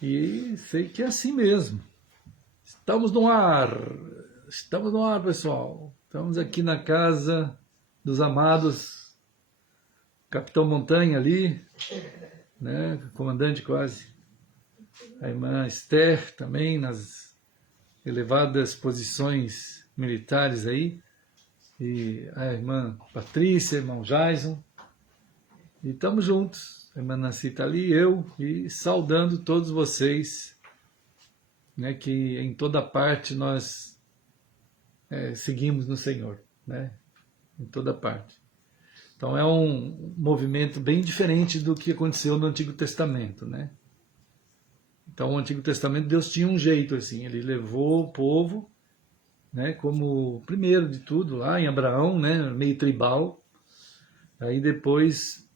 E sei que é assim mesmo. Estamos no ar. Estamos no ar, pessoal. Estamos aqui na casa dos amados. Capitão Montanha ali, né? Comandante quase. A irmã Esther também nas elevadas posições militares aí. E a irmã Patrícia, irmão Jason. E estamos juntos. A irmã Nancy está ali, eu, e saudando todos vocês, né, que em toda parte nós seguimos no Senhor, né, em toda parte. Então é um movimento bem diferente do que aconteceu no Antigo Testamento, né. Então o Antigo Testamento Deus tinha um jeito assim, ele levou o povo, né, como primeiro de tudo lá em Abraão, né, meio tribal, aí depois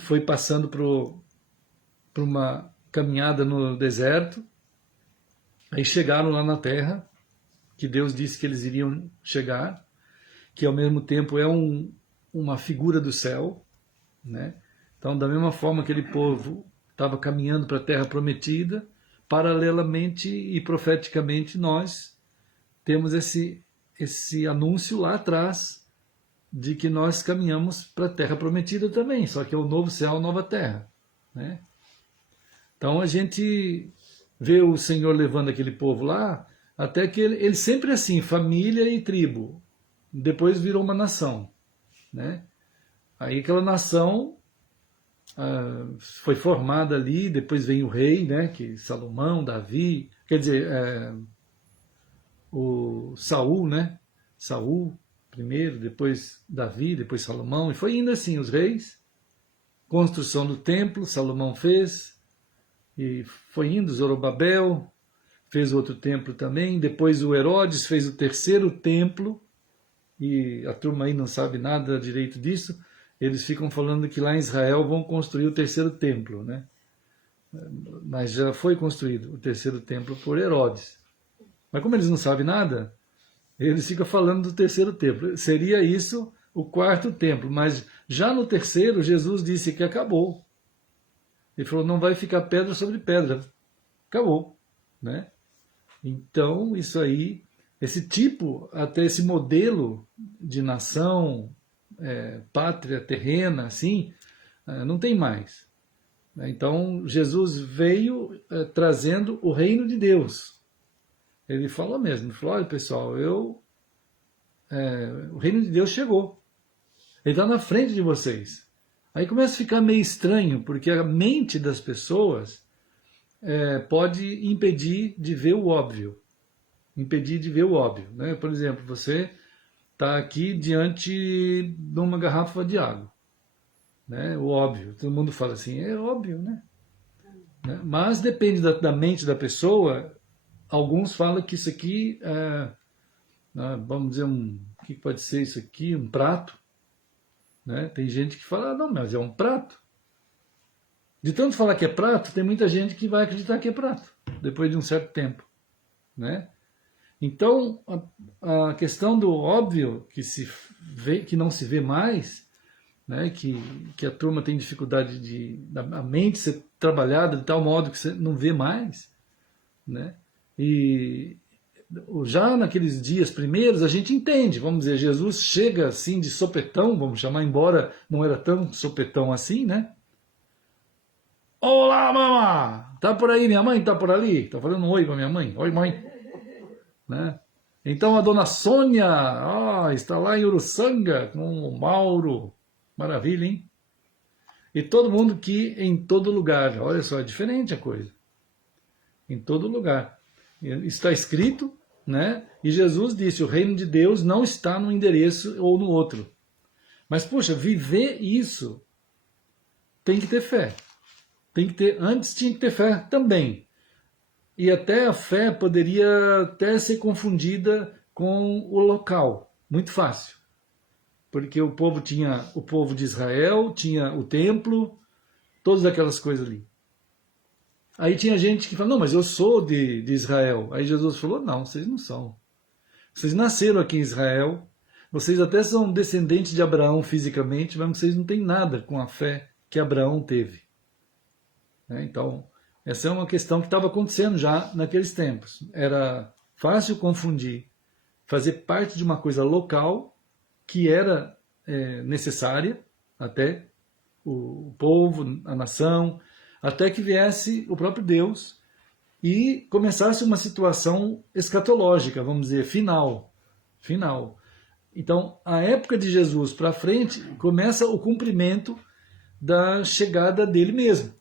foi passando por uma caminhada no deserto, aí chegaram lá na terra, que Deus disse que eles iriam chegar, que ao mesmo tempo é uma figura do céu, né? Então, da mesma forma que aquele povo estava caminhando para a terra prometida, paralelamente e profeticamente nós temos esse anúncio lá atrás de que nós caminhamos para a terra prometida também, só que é o novo céu, a nova terra, né? Então a gente vê o Senhor levando aquele povo lá, até que ele sempre é assim, família e tribo, depois virou uma nação, né? Aí aquela nação foi formada ali, depois vem o rei, né? Que Salomão, Davi, quer dizer, o Saul, né? Saul primeiro, depois Davi, depois Salomão, e foi indo assim, os reis, construção do templo, Salomão fez, e foi indo, Zorobabel fez outro templo também, depois o Herodes fez o terceiro templo, e a turma aí não sabe nada direito disso, eles ficam falando que lá em Israel vão construir o terceiro templo, né? Mas já foi construído o terceiro templo por Herodes. Mas como eles não sabem nada, eles ficam falando do terceiro templo. Seria isso o quarto templo, mas já no terceiro, Jesus disse que acabou. Ele falou, não vai ficar pedra sobre pedra. Acabou, né? Então, isso aí, esse tipo, até esse modelo de nação, pátria terrena, assim, não tem mais. Então, Jesus veio trazendo o reino de Deus. Ele falou mesmo, ele falou, olha pessoal, o reino de Deus chegou. Ele está na frente de vocês. Aí começa a ficar meio estranho, porque a mente das pessoas pode impedir de ver o óbvio. Impedir de ver o óbvio, né? Por exemplo, você está aqui diante de uma garrafa de água, né? O óbvio. Todo mundo fala assim, é óbvio, né? Mas depende da mente da pessoa. Alguns falam que isso aqui vamos dizer, o que pode ser isso aqui? Um prato. Né? Tem gente que fala, não, mas é um prato. De tanto falar que é prato, tem muita gente que vai acreditar que é prato, depois de um certo tempo. Né? Então, a questão do óbvio, que não se vê mais, né? que a turma tem dificuldade da mente ser trabalhada de tal modo que você não vê mais, né? E já naqueles dias primeiros a gente entende, vamos dizer, Jesus chega assim de sopetão, vamos chamar, embora não era tão sopetão assim, né? Olá, mamãe! Tá por aí, minha mãe? Tá por ali? Tá falando um oi pra minha mãe? Oi, mãe! Né? Então a dona Sônia está lá em Uruçanga com o Mauro. Maravilha, hein? E todo mundo que em todo lugar. Olha só, é diferente a coisa. Em todo lugar. Está escrito, né? E Jesus disse, o reino de Deus não está no endereço ou no outro. Mas, puxa, viver isso tem que ter fé. Antes tinha que ter fé também. E até a fé poderia até ser confundida com o local. Muito fácil. Porque o povo de Israel, tinha o templo, todas aquelas coisas ali. Aí tinha gente que fala, não, mas eu sou de Israel. Aí Jesus falou, não, vocês não são. Vocês nasceram aqui em Israel, vocês até são descendentes de Abraão fisicamente, mas vocês não têm nada com a fé que Abraão teve. Então, Essa é uma questão que estava acontecendo já naqueles tempos. Era fácil confundir, fazer parte de uma coisa local que era necessária, até o povo, a nação, até que viesse o próprio Deus e começasse uma situação escatológica, vamos dizer, final. Então, a época de Jesus para frente começa o cumprimento da chegada dele mesmo,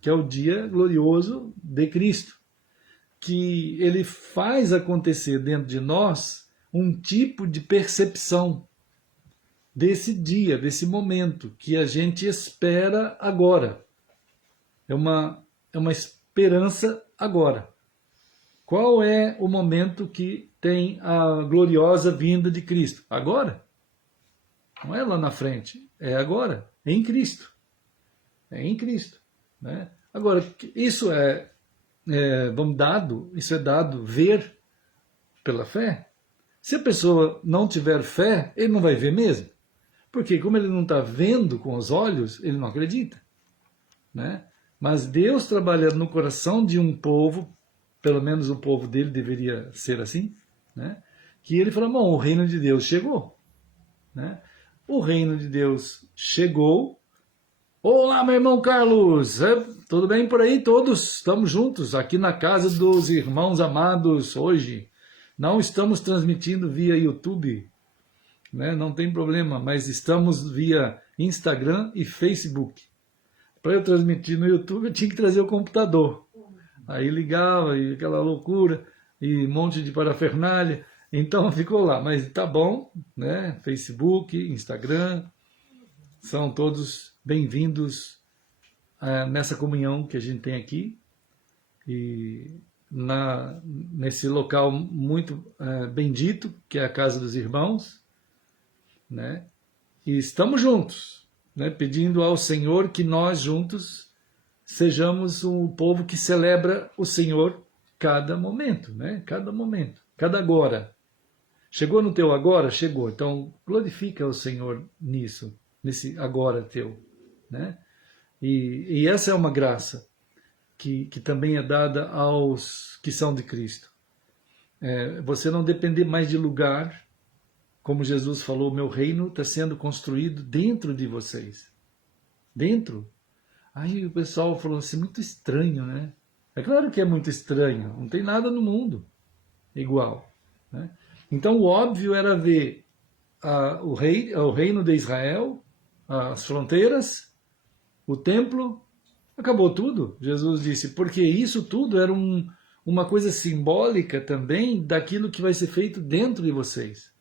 que é o dia glorioso de Cristo, que ele faz acontecer dentro de nós um tipo de percepção desse dia, desse momento, que a gente espera agora. É uma esperança agora. Qual é o momento que tem a gloriosa vinda de Cristo? Agora. Não é lá na frente, é agora, é em Cristo. É em Cristo. Né? Agora, isso isso é dado ver pela fé. Se a pessoa não tiver fé, ele não vai ver mesmo. Porque como ele não está vendo com os olhos, ele não acredita. Né? Mas Deus trabalhando no coração de um povo, pelo menos o povo dele deveria ser assim, né? Que ele falou, bom, o reino de Deus chegou. Né? O reino de Deus chegou. Olá, meu irmão Carlos, tudo bem por aí? Todos estamos juntos aqui na casa dos irmãos amados hoje. Não estamos transmitindo via YouTube, né? Não tem problema, mas estamos via Instagram e Facebook. Para eu transmitir no YouTube, eu tinha que trazer o computador. Aí ligava, e aquela loucura, e um monte de parafernália. Então ficou lá, mas tá bom, né? Facebook, Instagram, são todos bem-vindos nessa comunhão que a gente tem aqui. E nesse local muito bendito, que é a casa dos irmãos, né? E estamos juntos, né? Pedindo ao Senhor que nós juntos sejamos um povo que celebra o Senhor cada momento, né? Cada momento, cada agora. Chegou no teu agora? Chegou. Então, glorifica o Senhor nisso, nesse agora teu, né? E essa é uma graça que também é dada aos que são de Cristo. Você não depender mais de lugar, como Jesus falou, meu reino está sendo construído dentro de vocês. Dentro. Aí o pessoal falou assim, muito estranho, né? É claro que é muito estranho, não tem nada no mundo igual. Né? Então o óbvio era ver o reino de Israel, as fronteiras, o templo, acabou tudo. Jesus disse, porque isso tudo era uma coisa simbólica também daquilo que vai ser feito dentro de vocês.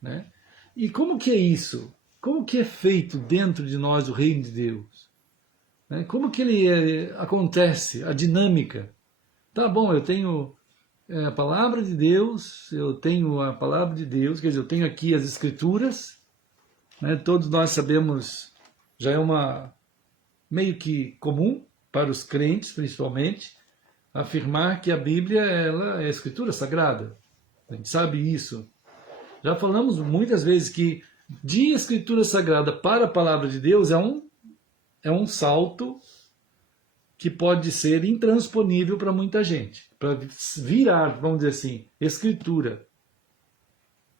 Né? E como que é isso? Como que é feito dentro de nós o reino de Deus? Né? Como que ele acontece, a dinâmica? Tá bom, eu tenho a palavra de Deus, quer dizer, eu tenho aqui as escrituras, né? Todos nós sabemos, já é uma meio que comum para os crentes, principalmente, afirmar que a Bíblia ela é a escritura sagrada. A gente sabe isso. Já falamos muitas vezes que de escritura sagrada para a palavra de Deus é um salto que pode ser intransponível para muita gente. Para virar, vamos dizer assim, escritura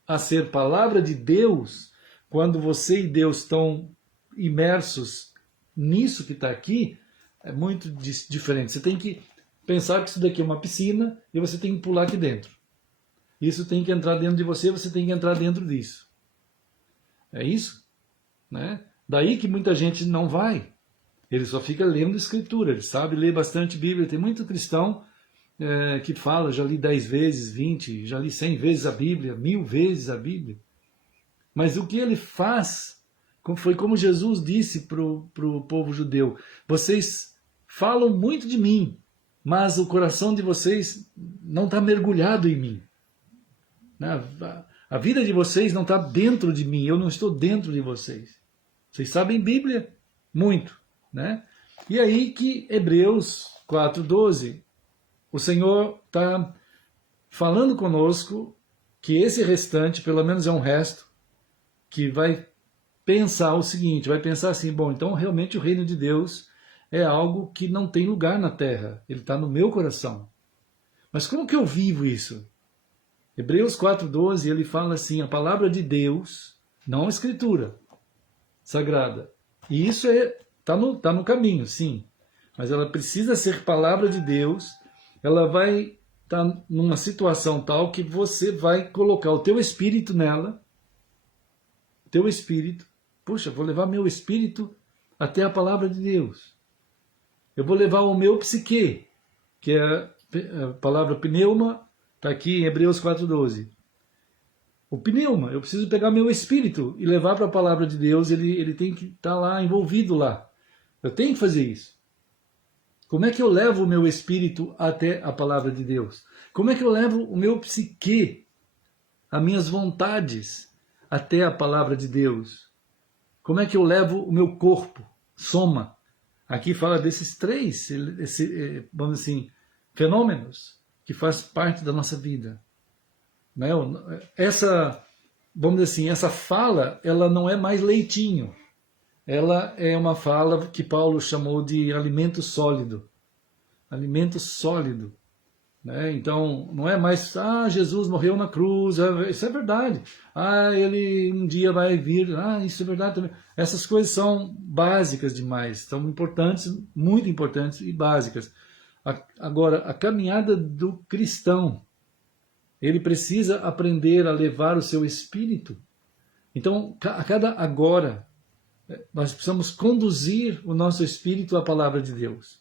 a ser palavra de Deus, quando você e Deus estão imersos nisso que está aqui, é muito diferente. Você tem que pensar que isso daqui é uma piscina e você tem que pular aqui dentro. Isso tem que entrar dentro de você, você tem que entrar dentro disso. É isso? Né? Daí que muita gente não vai. Ele só fica lendo escritura, ele sabe ler bastante Bíblia. Tem muito cristão que fala, já li 10 vezes, 20, já li 100 vezes a Bíblia, 1000 vezes a Bíblia. Mas o que ele faz, foi como Jesus disse para o povo judeu, vocês falam muito de mim, mas o coração de vocês não está mergulhado em mim. A vida de vocês não está dentro de mim, eu não estou dentro de vocês. Vocês sabem Bíblia? Muito. Né? E aí que Hebreus 4:12, o Senhor está falando conosco que esse restante, pelo menos é um resto, que vai pensar o seguinte, vai pensar assim, bom, então realmente o reino de Deus é algo que não tem lugar na terra, ele está no meu coração. Mas como que eu vivo isso? Hebreus 4:12, ele fala assim, a palavra de Deus, não a escritura sagrada. E isso tá no caminho, sim. Mas ela precisa ser palavra de Deus, ela vai estar numa situação tal que você vai colocar o teu espírito nela, teu espírito, puxa, vou levar meu espírito até a palavra de Deus. Eu vou levar o meu psique, que é a palavra pneuma, está aqui em Hebreus 4:12. O pneuma, eu preciso pegar meu espírito e levar para a palavra de Deus, ele tem que estar lá, envolvido lá. Eu tenho que fazer isso. Como é que eu levo o meu espírito até a palavra de Deus? Como é que eu levo o meu psique, as minhas vontades, até a palavra de Deus? Como é que eu levo o meu corpo, soma? Aqui fala desses três, vamos assim, fenômenos que faz parte da nossa vida. Né? Vamos dizer assim, essa fala, ela não é mais leitinho. Ela é uma fala que Paulo chamou de alimento sólido. Alimento sólido. Né? Então, não é mais, Jesus morreu na cruz, isso é verdade. Ele um dia vai vir, isso é verdade também. Essas coisas são básicas demais, são importantes, muito importantes e básicas. Agora, a caminhada do cristão, ele precisa aprender a levar o seu espírito. Então, a cada agora, nós precisamos conduzir o nosso espírito à palavra de Deus.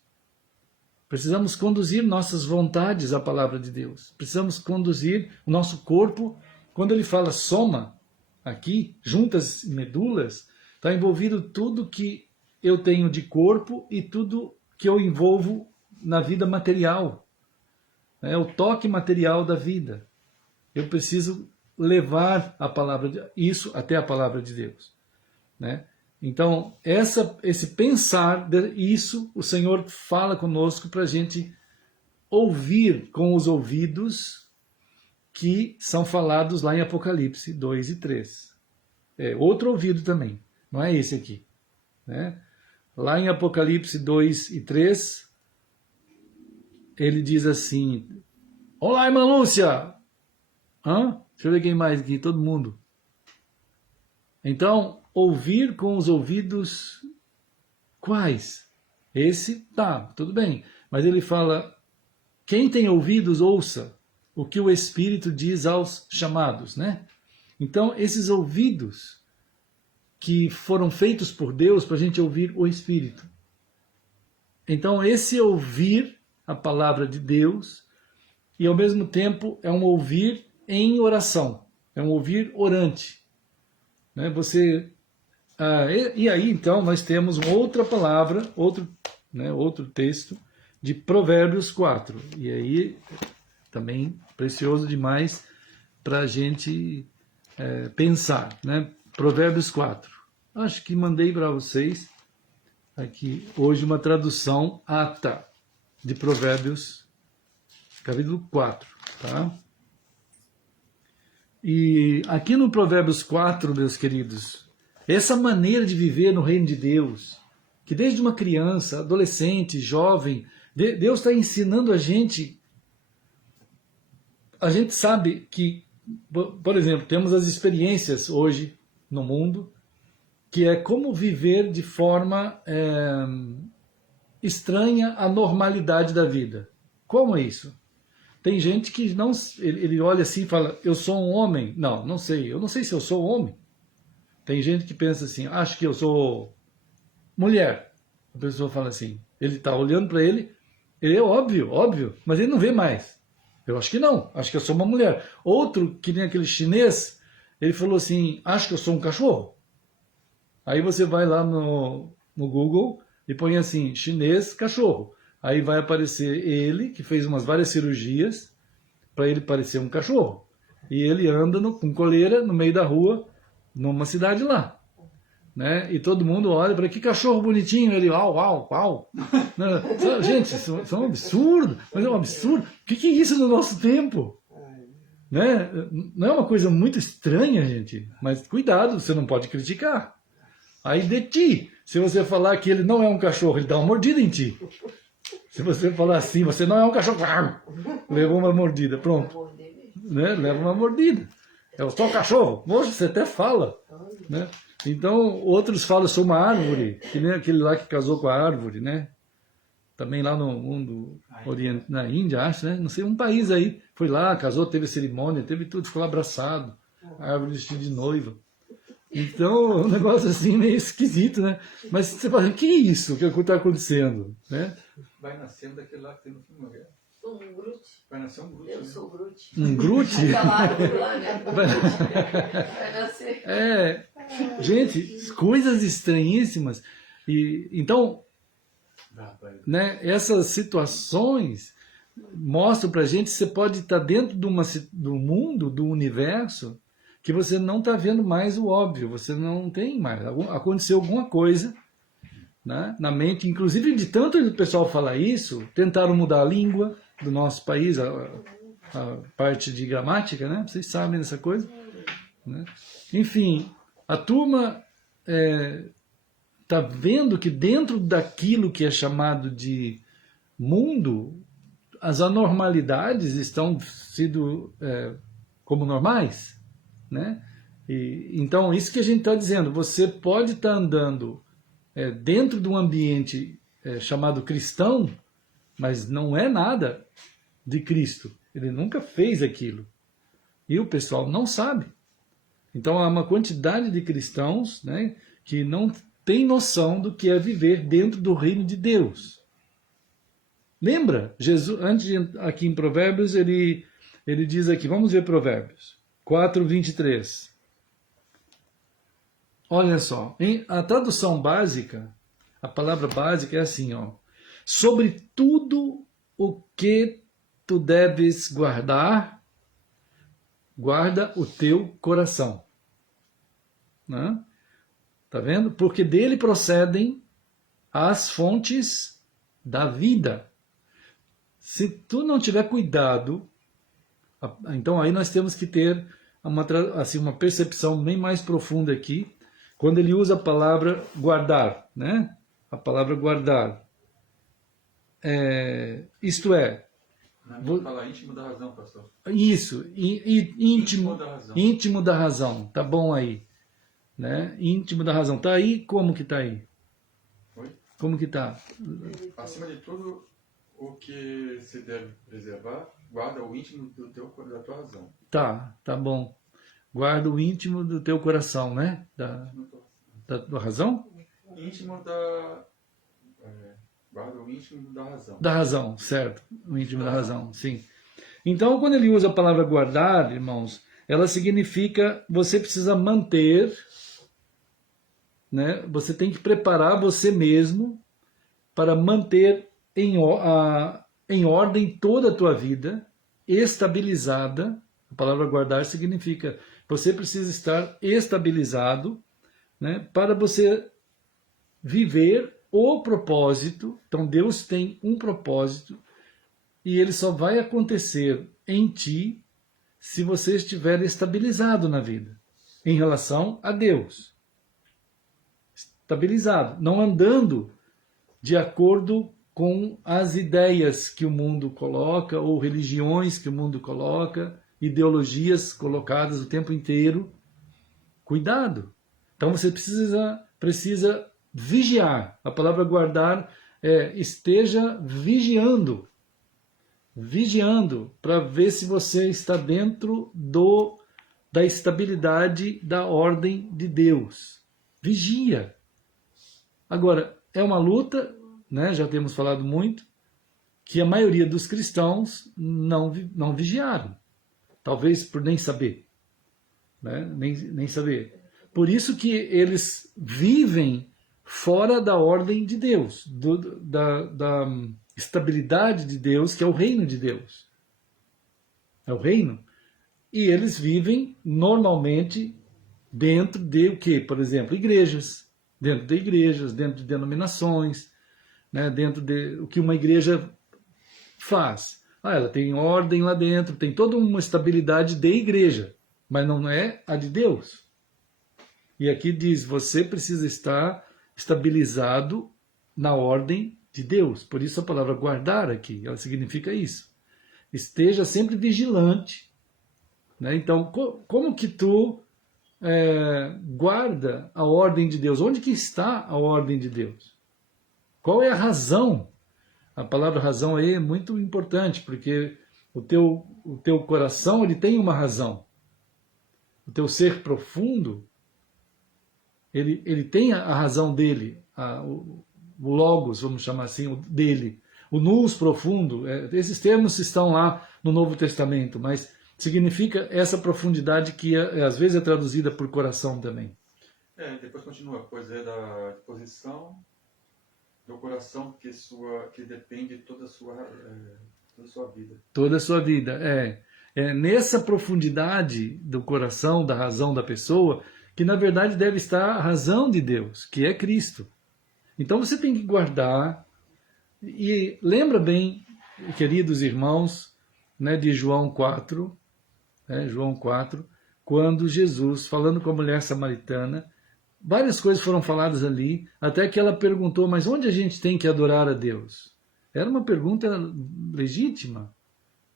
Precisamos conduzir nossas vontades à palavra de Deus. Precisamos conduzir o nosso corpo. Quando ele fala soma, aqui, juntas e medulas, está envolvido tudo que eu tenho de corpo e tudo que eu envolvo na vida material. É o toque material da vida. Eu preciso levar a palavra isso até a palavra de Deus. Né? Então, esse pensar, isso o Senhor fala conosco para a gente ouvir com os ouvidos que são falados lá em Apocalipse 2 e 3. É outro ouvido também, não é esse aqui. Né? Lá em Apocalipse 2 e 3, ele diz assim, olá, irmã Lúcia! Deixa eu ver quem mais aqui, todo mundo. Então, ouvir com os ouvidos quais? Esse, tudo bem. Mas ele fala, quem tem ouvidos, ouça o que o Espírito diz aos chamados, né? Então, esses ouvidos que foram feitos por Deus para a gente ouvir o Espírito. Então, esse ouvir a palavra de Deus e, ao mesmo tempo, é um ouvir em oração, é um ouvir orante. Né? E aí, então, nós temos outra palavra, outro texto de Provérbios 4. E aí, também precioso demais para a gente pensar. Né? Provérbios 4. Acho que mandei para vocês aqui hoje uma tradução ata de Provérbios, capítulo 4. Tá? E aqui no Provérbios 4, meus queridos, essa maneira de viver no reino de Deus, que desde uma criança, adolescente, jovem, Deus está ensinando a gente sabe que, por exemplo, temos as experiências hoje no mundo, que é como viver de forma estranha à normalidade da vida. Como é isso? Tem gente que não, ele olha assim e fala, eu sou um homem. Não sei, eu não sei se eu sou homem. Tem gente que pensa assim, acho que eu sou mulher. A pessoa fala assim, ele está olhando para ele é óbvio, mas ele não vê mais. Eu acho que não, acho que eu sou uma mulher. Outro, que nem aquele chinês, ele falou assim, acho que eu sou um cachorro. Aí você vai lá no Google e põe assim, chinês, cachorro. Aí vai aparecer ele, que fez várias cirurgias, para ele parecer um cachorro. E ele anda com coleira no meio da rua, numa cidade lá. Né? E todo mundo olha para que cachorro bonitinho. Ele, au. Gente, isso é um absurdo. Mas é um absurdo. O que é isso no nosso tempo? Né? Não é uma coisa muito estranha, gente. Mas cuidado, você não pode criticar. Aí de ti, Se você falar que ele não é um cachorro, ele dá uma mordida em ti. Se você falar assim, você não é um cachorro, levou uma mordida, pronto. Né? Leva uma mordida. Eu sou um cachorro. Moço, você até fala. Né? Então, outros falam, sou uma árvore, que nem aquele lá que casou com a árvore, né? Também lá no mundo oriental, na Índia, acho, né? Não sei, um país aí. Foi lá, casou, teve cerimônia, teve tudo, ficou lá abraçado. A árvore vestida de noiva. Então, é um negócio assim meio esquisito, né? Mas você fala, que é isso que está acontecendo? Né? Vai nascendo daquele lá que tem no filme, né? Um Groot. Vai nascer um Groot. Eu né? sou Groot. Um Groot? Aquela árvore lá, né? Vai nascer. É, gente, coisas estranhíssimas. E, então, né, essas situações mostram pra gente que você pode estar dentro do mundo, do universo, que você não está vendo mais o óbvio, você não tem mais. Aconteceu alguma coisa, né, na mente, inclusive de tanto o pessoal falar isso, tentaram mudar a língua do nosso país, a parte de gramática, né? Vocês sabem dessa coisa, né? Enfim, a turma está vendo que dentro daquilo que é chamado de mundo, as anormalidades estão sendo como normais, né? Então, isso que a gente está dizendo, você pode estar andando dentro de um ambiente chamado cristão, mas não é nada de Cristo. Ele nunca fez aquilo. E o pessoal não sabe. Então há uma quantidade de cristãos, né, que não tem noção do que é viver dentro do reino de Deus. Lembra? Jesus, antes de, aqui em Provérbios, ele diz aqui, vamos ver Provérbios 4:23. Olha só, a tradução básica, a palavra básica é assim, ó. Sobre tudo o que tu deves guardar, guarda o teu coração. Né? Tá vendo? Porque dele procedem as fontes da vida. Se tu não tiver cuidado, então aí nós temos que ter uma percepção bem mais profunda aqui, quando ele usa a palavra guardar, né? A palavra guardar. Isto é... Na minha fala íntimo da razão, pastor. Isso, íntimo da razão. Íntimo da razão, tá bom aí. Né? Íntimo da razão. Tá aí? Como que tá aí? Oi? Como que tá? Acima de tudo, o que se deve preservar, guarda o íntimo da tua razão. Tá bom. Guarda o íntimo do teu coração, né? Da tua razão? Íntimo da... guarda o íntimo da razão. Da razão, certo. O íntimo da razão, sim. Então, quando ele usa a palavra guardar, irmãos, ela significa você precisa manter, né? Você tem que preparar você mesmo para manter em ordem toda a tua vida, estabilizada. A palavra guardar significa você precisa estar estabilizado, né? Para você viver o propósito. Então Deus tem um propósito e ele só vai acontecer em ti se você estiver estabilizado na vida, em relação a Deus. Estabilizado, não andando de acordo com as ideias que o mundo coloca, ou religiões que o mundo coloca, ideologias colocadas o tempo inteiro. Cuidado! Então você precisa vigiar. A palavra guardar esteja vigiando para ver se você está dentro da estabilidade da ordem de Deus. Vigia. Agora, é uma luta, né? Já temos falado muito, que a maioria dos cristãos não vigiaram. Talvez por nem saber. Né? Nem saber. Por isso que eles vivem fora da ordem de Deus, da estabilidade de Deus, que é o reino de Deus. É o reino. E eles vivem normalmente dentro de o quê? Por exemplo, igrejas. Dentro de igrejas, dentro de denominações, né? Dentro de o que uma igreja faz. Ela tem ordem lá dentro, tem toda uma estabilidade de igreja, mas não é a de Deus. E aqui diz, você precisa estar estabilizado na ordem de Deus. Por isso a palavra guardar aqui, ela significa isso. Esteja sempre vigilante. Né? Então, como que tu guarda a ordem de Deus? Onde que está a ordem de Deus? Qual é a razão? A palavra razão aí é muito importante, porque o teu coração ele tem uma razão. O teu ser profundo, ele tem a razão dele, o logos, vamos chamar assim, o dele. O nous profundo, esses termos estão lá no Novo Testamento, mas significa essa profundidade que às vezes é traduzida por coração também. Depois continua, pois é da disposição do coração que depende toda a sua vida. Toda a sua vida, é nessa profundidade do coração, da razão da pessoa, que na verdade deve estar a razão de Deus, que é Cristo. Então você tem que guardar, e lembra bem, queridos irmãos, né, de João 4, João 4, quando Jesus, falando com a mulher samaritana, várias coisas foram faladas ali, até que ela perguntou, mas onde a gente tem que adorar a Deus? Era uma pergunta legítima,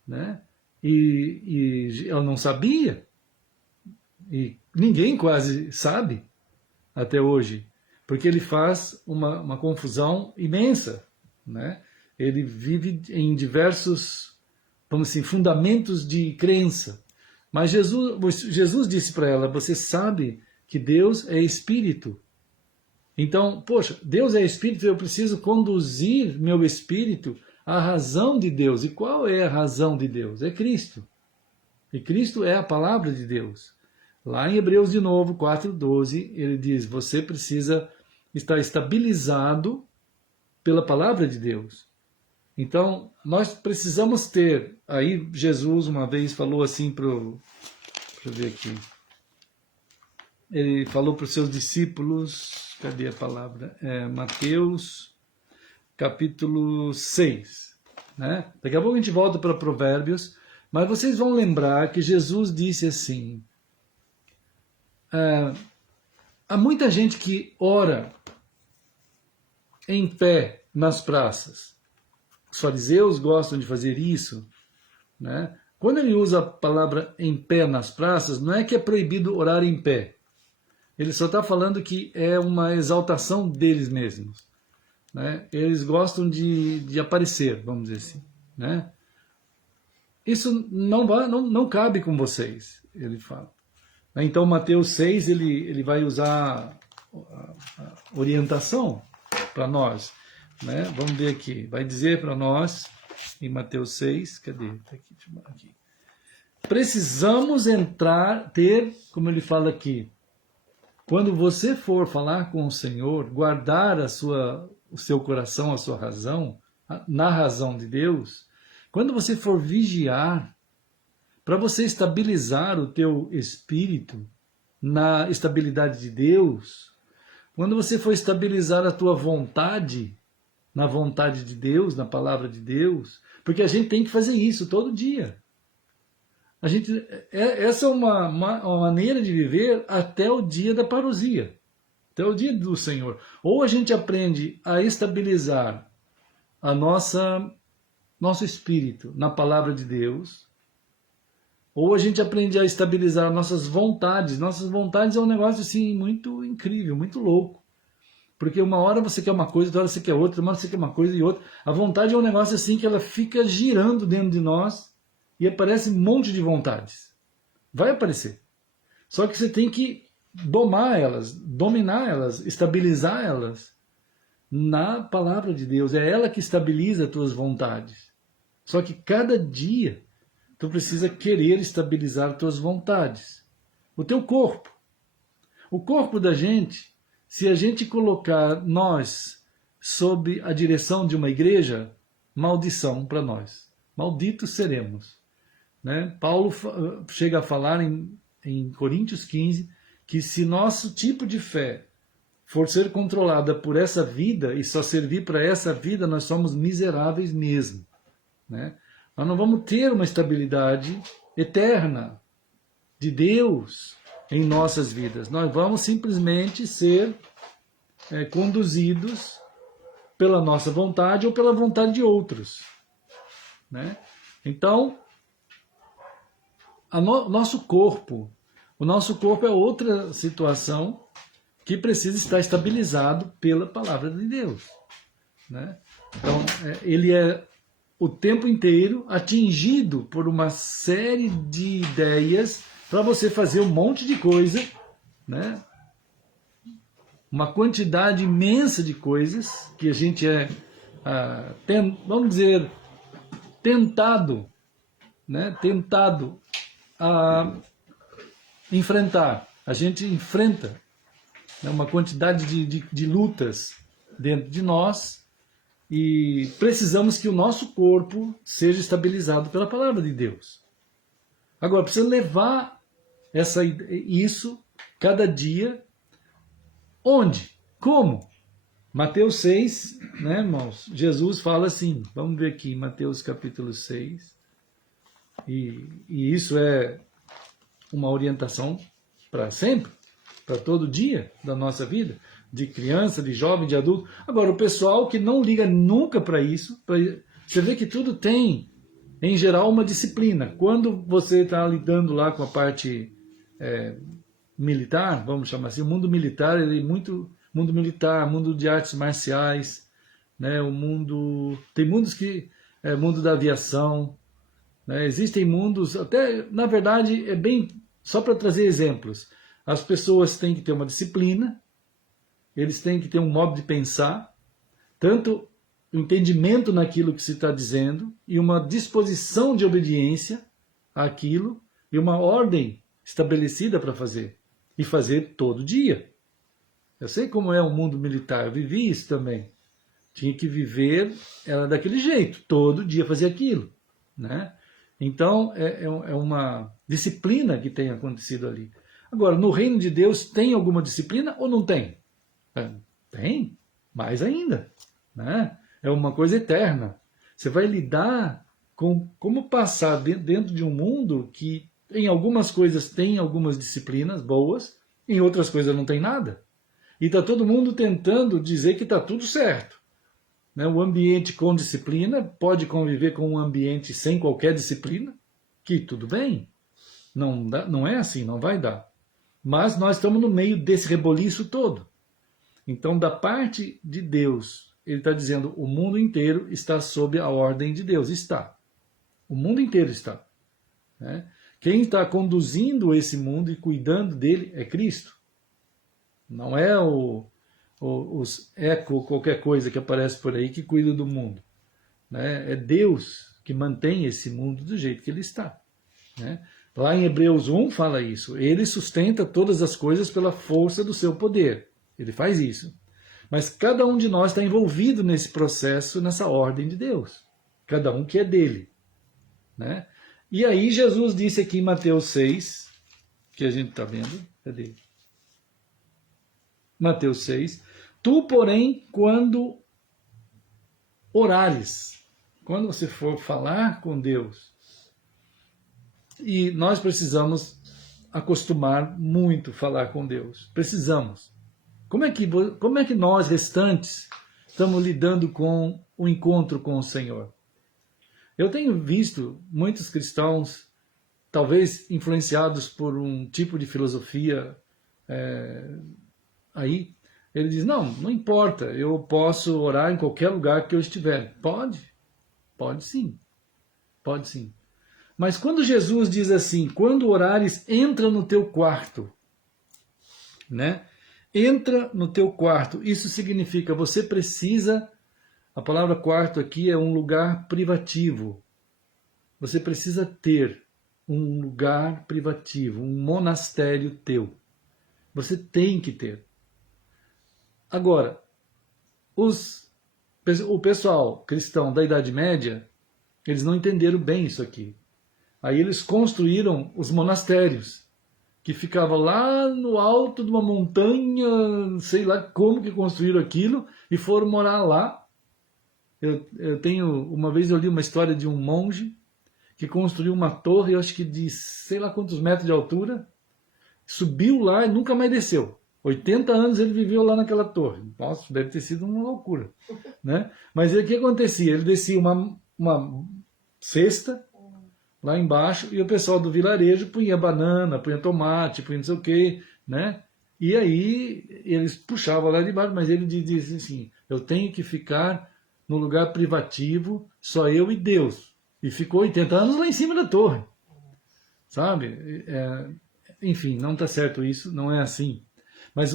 né? E ela não sabia, e ninguém quase sabe até hoje, porque ele faz uma confusão imensa, né? Ele vive em diversos, vamos assim, fundamentos de crença. Mas Jesus disse para ela, você sabe que Deus é Espírito. Então, poxa, Deus é Espírito, eu preciso conduzir meu Espírito à razão de Deus. E qual é a razão de Deus? É Cristo. E Cristo é a palavra de Deus. Lá em Hebreus, de novo, 4:12, ele diz, você precisa estar estabilizado pela palavra de Deus. Então, nós precisamos ter, aí Jesus uma vez falou assim deixa eu ver aqui, ele falou para os seus discípulos, cadê a palavra? Mateus, capítulo 6. Né? Daqui a pouco a gente volta para Provérbios, mas vocês vão lembrar que Jesus disse assim, há muita gente que ora em pé nas praças. Os fariseus gostam de fazer isso, né? Quando ele usa a palavra em pé nas praças, não é que é proibido orar em pé. Ele só está falando que é uma exaltação deles mesmos, né? Eles gostam de aparecer, vamos dizer assim, né? Isso não cabe com vocês, ele fala. Então, Mateus 6, ele vai usar a orientação para nós, né? Vamos ver aqui, vai dizer para nós, em Mateus 6, cadê? Tá aqui. Precisamos ter, como ele fala aqui, quando você for falar com o Senhor, guardar o seu coração, a sua razão, na razão de Deus, quando você for vigiar, para você estabilizar o teu espírito na estabilidade de Deus, quando você for estabilizar a tua vontade na vontade de Deus, na palavra de Deus, porque a gente tem que fazer isso todo dia. Essa é uma maneira de viver até o dia da parousia, até o dia do Senhor. Ou a gente aprende a estabilizar nosso espírito na palavra de Deus, ou a gente aprende a estabilizar nossas vontades. Nossas vontades é um negócio assim muito incrível, muito louco. Porque uma hora você quer uma coisa, outra hora você quer outra, uma hora você quer uma coisa e outra. A vontade é um negócio assim que ela fica girando dentro de nós e aparece um monte de vontades. Vai aparecer. Só que você tem que dominar elas, estabilizar elas na palavra de Deus. É ela que estabiliza as tuas vontades. Só que cada dia tu precisa querer estabilizar as tuas vontades. O teu corpo. O corpo da gente, se a gente colocar nós sob a direção de uma igreja, maldição para nós. Malditos seremos. Né? Paulo chega a falar em Coríntios 15 que se nosso tipo de fé for ser controlada por essa vida e só servir para essa vida, nós somos miseráveis mesmo. Né? Nós não vamos ter uma estabilidade eterna de Deus em nossas vidas. Nós vamos simplesmente ser conduzidos pela nossa vontade ou pela vontade de outros, né? Então, o nosso corpo é outra situação que precisa estar estabilizado pela palavra de Deus, né? Então, ele é o tempo inteiro atingido por uma série de ideias para você fazer um monte de coisa, né? Uma quantidade imensa de coisas que a gente vamos dizer, tentado, né? Tentado a enfrentar. A gente enfrenta, né, uma quantidade de lutas dentro de nós e precisamos que o nosso corpo seja estabilizado pela palavra de Deus. Agora, precisa levar isso cada dia. Onde? Como? Mateus 6, né, irmãos? Jesus fala assim, vamos ver aqui, Mateus capítulo 6, e isso é uma orientação para sempre, para todo dia da nossa vida, de criança, de jovem, de adulto. Agora, o pessoal que não liga nunca para isso, você vê que tudo tem, em geral, uma disciplina. Quando você está lidando lá com a parte militar, vamos chamar assim, o mundo militar, ele é muito mundo militar, mundo de artes marciais, né? Tem mundos que mundo da aviação, né? Existem mundos, até na verdade é bem só para trazer exemplos. As pessoas têm que ter uma disciplina, eles têm que ter um modo de pensar, tanto o entendimento naquilo que se está dizendo e uma disposição de obediência àquilo e uma ordem estabelecida para fazer. E fazer todo dia. Eu sei como é o mundo militar, eu vivi isso também. Tinha que viver, era daquele jeito, todo dia fazer aquilo, né? Então, é uma disciplina que tem acontecido ali. Agora, no reino de Deus, tem alguma disciplina ou não tem? Tem, mais ainda, né? É uma coisa eterna. Você vai lidar com como passar dentro de um mundo que em algumas coisas tem algumas disciplinas boas, em outras coisas não tem nada. E está todo mundo tentando dizer que está tudo certo, né? O ambiente com disciplina pode conviver com um ambiente sem qualquer disciplina, que tudo bem. Não é assim, não vai dar. Mas nós estamos no meio desse reboliço todo. Então, da parte de Deus, ele está dizendo o mundo inteiro está sob a ordem de Deus. Está. O mundo inteiro está, né? Quem está conduzindo esse mundo e cuidando dele é Cristo. Não é os eco, qualquer coisa que aparece por aí que cuida do mundo, né? É Deus que mantém esse mundo do jeito que ele está, né? Lá em Hebreus 1 fala isso. Ele sustenta todas as coisas pela força do seu poder. Ele faz isso. Mas cada um de nós está envolvido nesse processo, nessa ordem de Deus. Cada um que é dele, né? E aí Jesus disse aqui em Mateus 6, que a gente está vendo, cadê? Mateus 6, tu, porém, quando orares, quando você for falar com Deus, e nós precisamos acostumar muito a falar com Deus, precisamos. Como é que nós, restantes, estamos lidando com o encontro com o Senhor? Eu tenho visto muitos cristãos, talvez influenciados por um tipo de filosofia aí, ele diz, não importa, eu posso orar em qualquer lugar que eu estiver. Pode sim, pode sim. Mas quando Jesus diz assim, quando orares, entra no teu quarto, né? Entra no teu quarto, isso significa, você precisa... A palavra quarto aqui é um lugar privativo. Você precisa ter um lugar privativo, um monastério teu. Você tem que ter. Agora, o pessoal cristão da Idade Média, eles não entenderam bem isso aqui. Aí eles construíram os monastérios, que ficava lá no alto de uma montanha, sei lá como que construíram aquilo, e foram morar lá. Uma vez eu li uma história de um monge que construiu uma torre, eu acho que de sei lá quantos metros de altura, subiu lá e nunca mais desceu. 80 anos ele viveu lá naquela torre. Nossa, deve ter sido uma loucura, né? Mas o que acontecia? Ele descia uma cesta lá embaixo e o pessoal do vilarejo punha banana, punha tomate, punha não sei o quê, né? E aí eles puxavam lá de baixo, mas ele dizia assim, eu tenho que ficar no lugar privativo, só eu e Deus. E ficou 80 anos lá em cima da torre, sabe? Enfim, não está certo isso, não é assim. Mas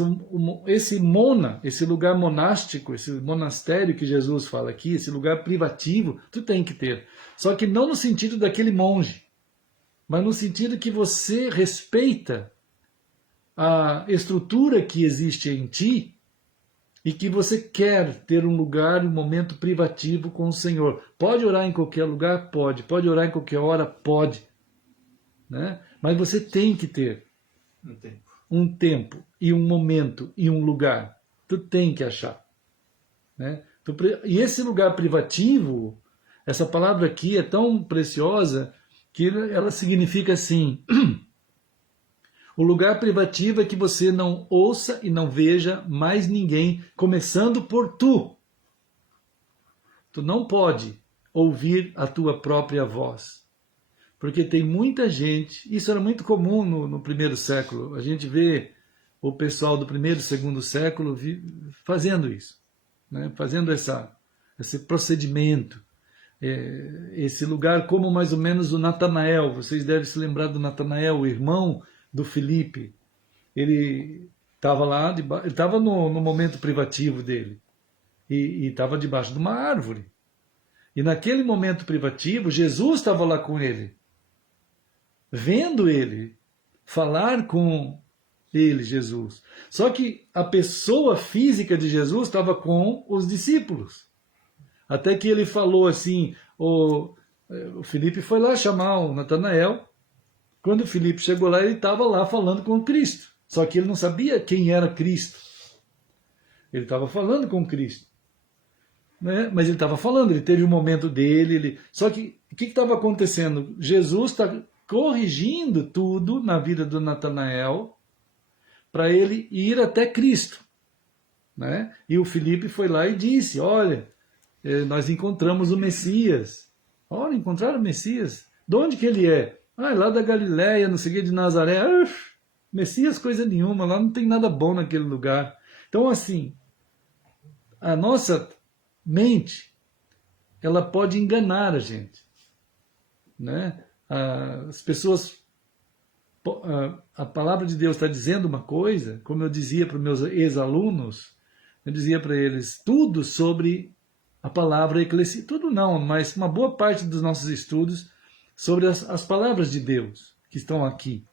esse lugar monástico, esse monastério que Jesus fala aqui, esse lugar privativo, tu tem que ter. Só que não no sentido daquele monge, mas no sentido que você respeita a estrutura que existe em ti e que você quer ter um lugar, um momento privativo com o Senhor. Pode orar em qualquer lugar? Pode. Pode orar em qualquer hora? Pode. Né? Mas você tem que ter um tempo e um momento e um lugar. Tu tem que achar. Né? E esse lugar privativo, essa palavra aqui é tão preciosa que ela significa assim... O lugar privativo é que você não ouça e não veja mais ninguém, começando por tu. Tu não pode ouvir a tua própria voz. Porque tem muita gente, isso era muito comum no primeiro século, a gente vê o pessoal do primeiro e segundo século fazendo isso, né? Fazendo esse procedimento. Esse lugar como mais ou menos o Natanael, vocês devem se lembrar do Natanael, o irmão do Filipe. Ele estava lá, ele estava no momento privativo dele, e estava debaixo de uma árvore. E naquele momento privativo, Jesus estava lá com ele, vendo ele, falar com ele, Jesus. Só que a pessoa física de Jesus estava com os discípulos. Até que ele falou assim, o Filipe foi lá chamar o Natanael. Quando o Filipe chegou lá, ele estava lá falando com o Cristo. Só que ele não sabia quem era Cristo. Ele estava falando com Cristo. Né? Mas ele estava falando, ele teve um momento dele. Só que o que estava acontecendo? Jesus está corrigindo tudo na vida do Natanael para ele ir até Cristo. Né? E o Filipe foi lá e disse, olha, nós encontramos o Messias. Olha, encontraram o Messias. De onde que ele é? Lá da Galileia, não sei o que, de Nazaré. Messias coisa nenhuma, lá não tem nada bom naquele lugar. Então assim, a nossa mente, ela pode enganar a gente. Né? As pessoas, a palavra de Deus está dizendo uma coisa, como eu dizia para os meus ex-alunos, eu dizia para eles tudo sobre a palavra eclesiástica, tudo não, mas uma boa parte dos nossos estudos sobre as palavras de Deus que estão aqui.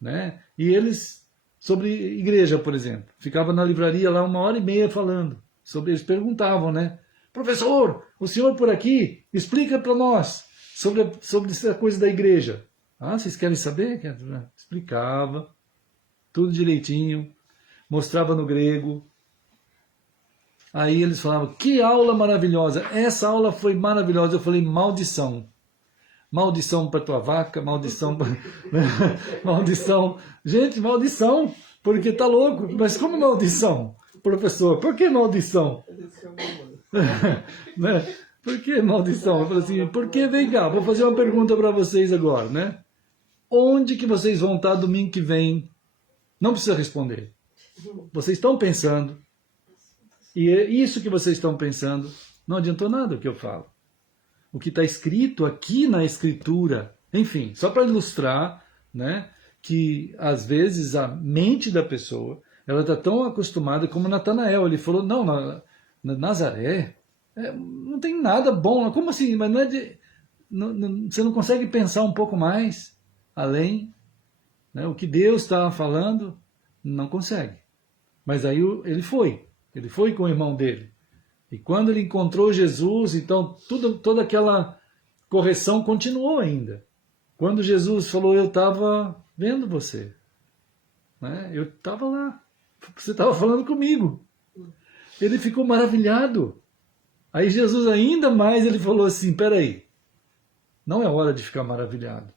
Né? E eles, sobre igreja, por exemplo, ficava na livraria lá 1h30 falando, eles perguntavam, né? Professor, o senhor por aqui, explica para nós sobre essa coisa da igreja. Vocês querem saber? Explicava, tudo direitinho, mostrava no grego. Aí eles falavam, que aula maravilhosa, essa aula foi maravilhosa. Eu falei, maldição. Maldição para tua vaca, maldição para... maldição. Gente, maldição, porque tá louco. Mas como maldição, professor? Por que maldição? Né? Por que maldição? Eu falei assim, porque, vem cá, vou fazer uma pergunta para vocês agora, né? Onde que vocês vão estar domingo que vem? Não precisa responder. Vocês estão pensando, e isso que vocês estão pensando, não adiantou nada o que eu falo. O que está escrito aqui na Escritura, enfim, só para ilustrar, né, que às vezes a mente da pessoa, ela está tão acostumada como Natanael, ele falou, não, na Nazaré, não tem nada bom, como assim? Mas não é você não consegue pensar um pouco mais além, né, o que Deus estava falando, não consegue. Mas aí ele foi com o irmão dele. E quando ele encontrou Jesus, então toda aquela correção continuou ainda. Quando Jesus falou, eu estava vendo você. Né? Eu estava lá. Você estava falando comigo. Ele ficou maravilhado. Aí Jesus ainda mais, ele falou assim, peraí, não é hora de ficar maravilhado.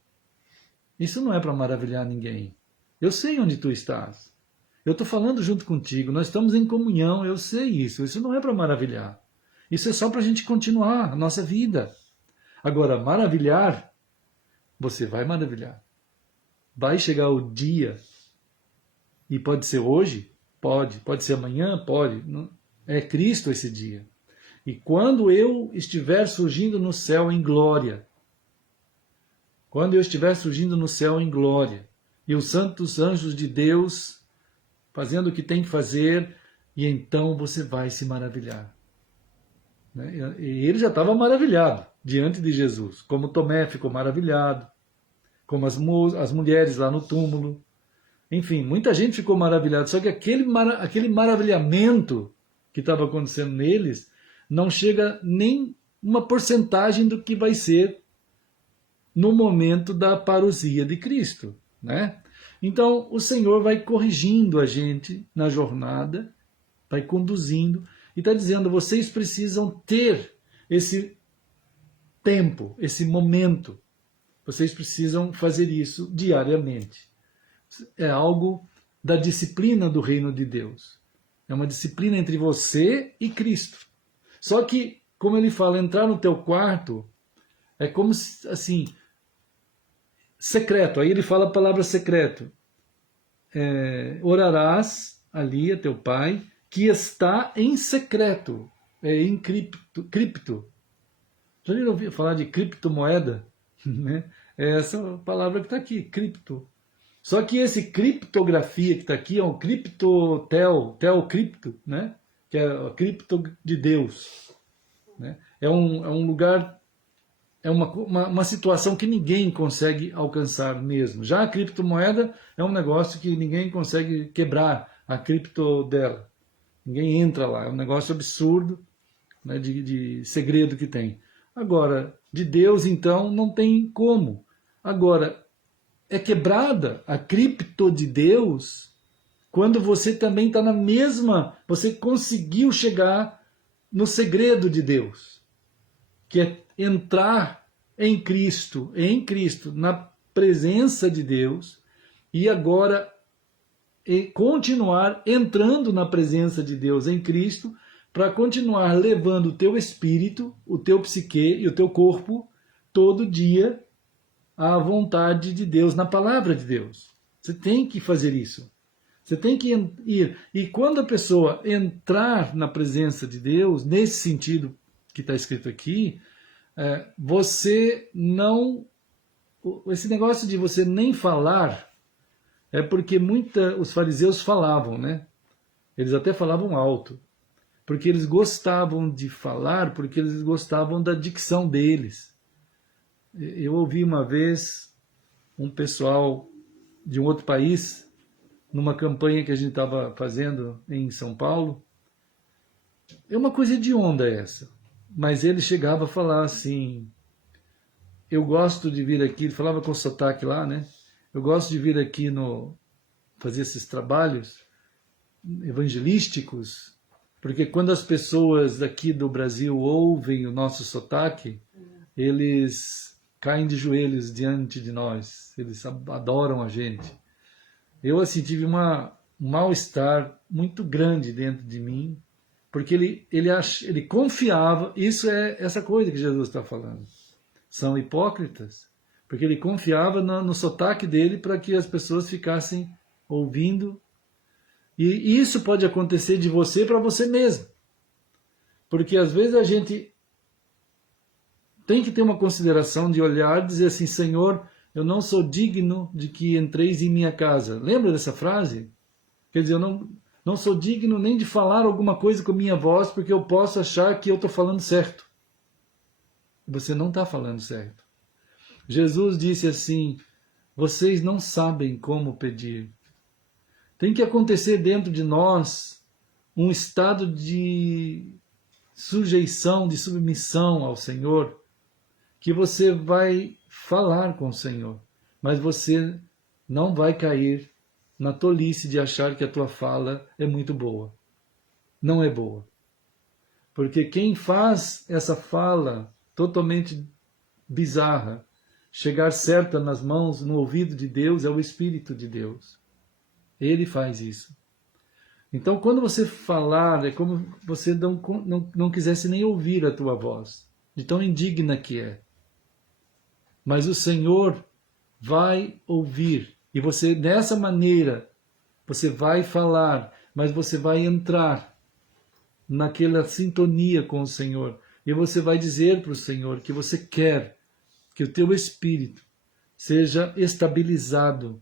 Isso não é para maravilhar ninguém. Eu sei onde tu estás. Eu estou falando junto contigo, nós estamos em comunhão, eu sei isso. Isso não é para maravilhar. Isso é só para a gente continuar a nossa vida. Agora, maravilhar, você vai maravilhar. Vai chegar o dia, e pode ser hoje, pode ser amanhã, pode. É Cristo esse dia. E quando eu estiver surgindo no céu em glória, quando eu estiver surgindo no céu em glória, e os santos anjos de Deus fazendo o que tem que fazer, e então você vai se maravilhar. Né? E ele já estava maravilhado diante de Jesus, como Tomé ficou maravilhado, como as mulheres lá no túmulo. Enfim, muita gente ficou maravilhada, só que aquele maravilhamento que estava acontecendo neles não chega nem uma porcentagem do que vai ser no momento da parousia de Cristo, né? Então, o Senhor vai corrigindo a gente na jornada, vai conduzindo, e está dizendo, vocês precisam ter esse tempo, esse momento. Vocês precisam fazer isso diariamente. É algo da disciplina do reino de Deus. É uma disciplina entre você e Cristo. Só que, como ele fala, entrar no teu quarto é como se, assim, secreto. Aí ele fala a palavra secreto. Orarás ali a teu pai, que está em secreto, em cripto. Já ouviram falar de criptomoeda? Né? É essa palavra que está aqui, cripto. Só que esse criptografia que está aqui é um teocripto, né? Que é a cripto de Deus. Né? É um lugar, é uma situação que ninguém consegue alcançar mesmo. Já a criptomoeda é um negócio que ninguém consegue quebrar a cripto dela. Ninguém entra lá, é um negócio absurdo, né, de segredo que tem. Agora, de Deus, então, não tem como. Agora, é quebrada a cripto de Deus quando você também está na mesma, você conseguiu chegar no segredo de Deus, que é entrar em Cristo, na presença de Deus, e agora continuar entrando na presença de Deus em Cristo, para continuar levando o teu espírito, o teu psique e o teu corpo todo dia à vontade de Deus, na palavra de Deus. Você tem que fazer isso. Você tem que ir. E quando a pessoa entrar na presença de Deus, nesse sentido que está escrito aqui, você não... Esse negócio de você nem falar é porque os fariseus falavam, né? Eles até falavam alto. Porque eles gostavam de falar, porque eles gostavam da dicção deles. Eu ouvi uma vez um pessoal de um outro país, numa campanha que a gente estava fazendo em São Paulo. É uma coisa hedionda essa. Mas ele chegava a falar assim, eu gosto de vir aqui, ele falava com sotaque lá, né? Eu gosto de vir aqui fazer esses trabalhos evangelísticos, porque quando as pessoas aqui do Brasil ouvem o nosso sotaque, eles caem de joelhos diante de nós, eles adoram a gente. Eu assim tive um mal-estar muito grande dentro de mim, porque ele confiava, isso é essa coisa que Jesus está falando. São hipócritas, porque ele confiava no sotaque dele para que as pessoas ficassem ouvindo. E isso pode acontecer de você para você mesmo. Porque às vezes a gente tem que ter uma consideração de olhar e dizer assim, Senhor, eu não sou digno de que entreis em minha casa. Lembra dessa frase? Quer dizer, eu não sou digno nem de falar alguma coisa com minha voz, porque eu posso achar que eu estou falando certo. Você não está falando certo. Jesus disse assim, vocês não sabem como pedir. Tem que acontecer dentro de nós um estado de sujeição, de submissão ao Senhor, que você vai falar com o Senhor, mas você não vai cair na tolice de achar que a tua fala é muito boa. Não é boa. Porque quem faz essa fala totalmente bizarra chegar certa nas mãos, no ouvido de Deus, é o Espírito de Deus. Ele faz isso. Então, quando você falar, é como você não quisesse nem ouvir a tua voz, de tão indigna que é. Mas o Senhor vai ouvir. E você, dessa maneira, você vai falar, mas você vai entrar naquela sintonia com o Senhor. E você vai dizer para o Senhor que você quer que o teu espírito seja estabilizado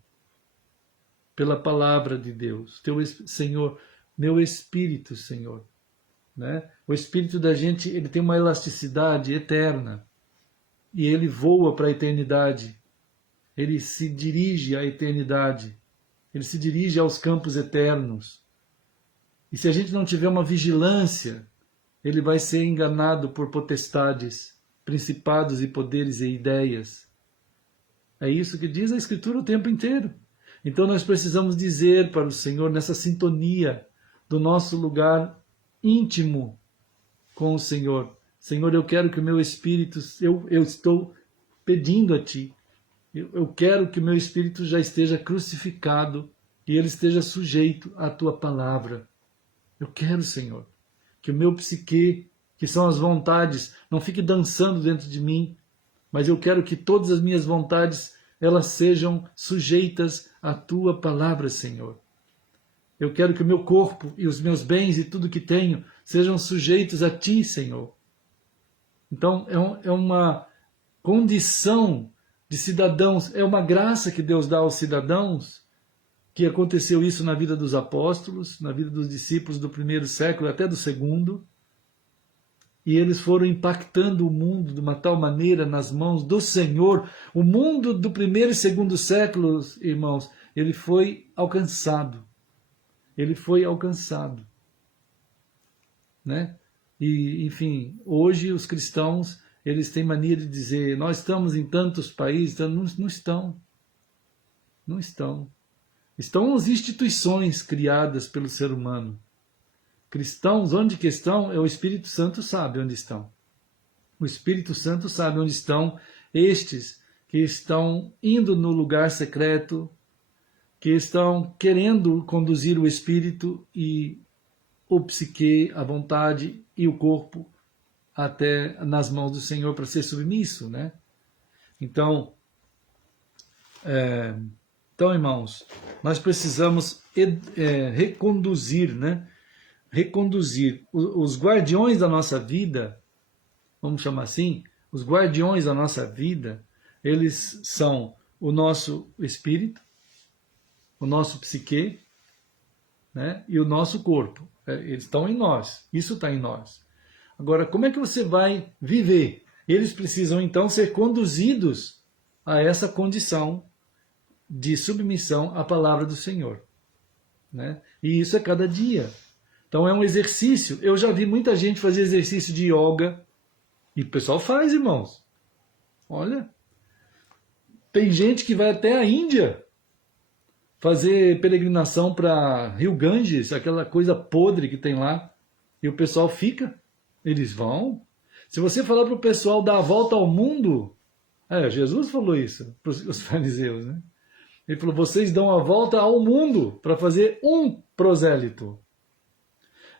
pela palavra de Deus. Senhor, meu espírito, Senhor. Né? O espírito da gente, ele tem uma elasticidade eterna. E ele voa para a eternidade. Ele se dirige à eternidade. Ele se dirige aos campos eternos. E se a gente não tiver uma vigilância, ele vai ser enganado por potestades, principados e poderes e ideias. É isso que diz a Escritura o tempo inteiro. Então nós precisamos dizer para o Senhor, nessa sintonia do nosso lugar íntimo com o Senhor: Senhor, eu quero que o meu espírito, eu estou pedindo a Ti, eu quero que o meu espírito já esteja crucificado e ele esteja sujeito à Tua palavra. Eu quero, Senhor, que o meu psique, que são as vontades, não fique dançando dentro de mim, mas eu quero que todas as minhas vontades, elas sejam sujeitas à Tua palavra, Senhor. Eu quero que o meu corpo e os meus bens e tudo que tenho sejam sujeitos a Ti, Senhor. Então, é uma condição de cidadãos, é uma graça que Deus dá aos cidadãos, que aconteceu isso na vida dos apóstolos, na vida dos discípulos do primeiro século até do segundo, e eles foram impactando o mundo de uma tal maneira nas mãos do Senhor. O mundo do primeiro e segundo séculos, irmãos, ele foi alcançado. Ele foi alcançado. Né? E, enfim, hoje os cristãos, eles têm mania de dizer: nós estamos em tantos países. Não estão. Não estão. Estão as instituições criadas pelo ser humano. Cristãos, onde que estão? O Espírito Santo sabe onde estão. O Espírito Santo sabe onde estão estes que estão indo no lugar secreto, que estão querendo conduzir o Espírito e o psique, a vontade e o corpo até nas mãos do Senhor para ser submisso, né? Então, irmãos, nós precisamos reconduzir, né? Reconduzir os guardiões da nossa vida, vamos chamar assim, os guardiões da nossa vida, eles são o nosso espírito, o nosso psique, né? E o nosso corpo. Eles estão em nós, isso está em nós. Agora, como é que você vai viver? Eles precisam então ser conduzidos a essa condição de submissão à palavra do Senhor, né? E isso é cada dia. Então é um exercício. Eu já vi muita gente fazer exercício de yoga, e o pessoal faz, irmãos. Olha, tem gente que vai até a Índia fazer peregrinação para Rio Ganges, aquela coisa podre que tem lá, e o pessoal fica. Eles vão. Se você falar para o pessoal dar a volta ao mundo, Jesus falou isso para os fariseus, né? Ele falou: vocês dão a volta ao mundo para fazer um prosélito.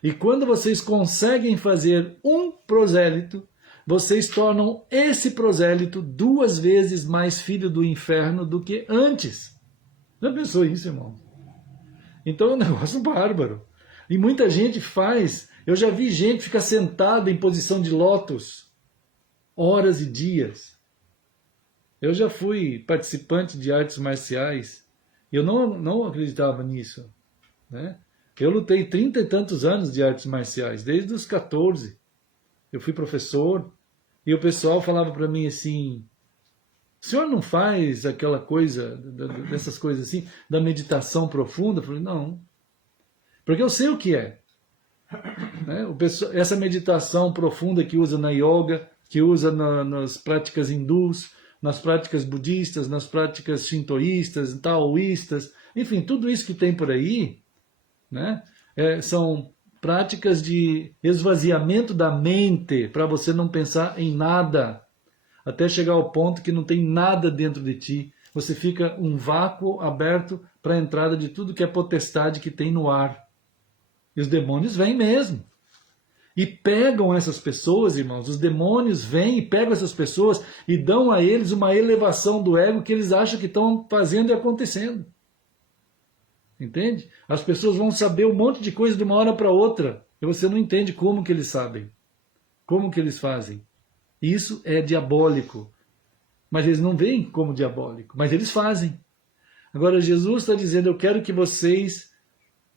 E quando vocês conseguem fazer um prosélito, vocês tornam esse prosélito 2 vezes mais filho do inferno do que antes. Já pensou isso, irmão? Então é um negócio bárbaro. E muita gente faz. Eu já vi gente ficar sentada em posição de lótus horas e dias. Eu já fui participante de artes marciais e eu não acreditava nisso, né? Eu lutei 30 e tantos anos de artes marciais, desde os 14. Eu fui professor e o pessoal falava para mim assim: o senhor não faz aquela coisa, dessas coisas assim, da meditação profunda? Eu falei: não, porque eu sei o que é. Né? Essa meditação profunda que usa na yoga, que usa nas práticas hindus, nas práticas budistas, nas práticas shintoístas, taoístas, enfim, tudo isso que tem por aí, né? São práticas de esvaziamento da mente para você não pensar em nada, até chegar ao ponto que não tem nada dentro de ti. Você fica um vácuo aberto para a entrada de tudo que é potestade que tem no ar. E os demônios vêm mesmo. E pegam essas pessoas, irmãos, os demônios vêm e pegam essas pessoas e dão a eles uma elevação do ego que eles acham que estão fazendo e acontecendo. Entende? As pessoas vão saber um monte de coisa de uma hora para outra e você não entende como que eles sabem, como que eles fazem. Isso é diabólico. Mas eles não veem como diabólico, mas eles fazem. Agora Jesus está dizendo, eu quero que vocês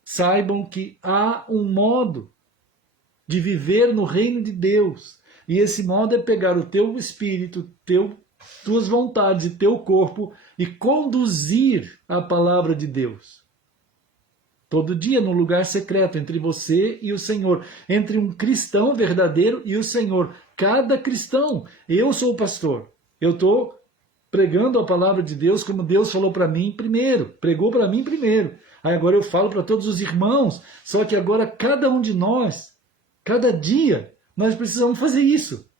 saibam que há um modo de viver no reino de Deus. E esse modo é pegar o teu espírito, tuas vontades e teu corpo e conduzir a palavra de Deus. Todo dia no lugar secreto entre você e o Senhor, entre um cristão verdadeiro e o Senhor. Cada cristão, eu sou o pastor, eu estou pregando a palavra de Deus como Deus falou para mim primeiro, pregou para mim primeiro. Aí agora eu falo para todos os irmãos, só que agora cada um de nós, cada dia, nós precisamos fazer isso.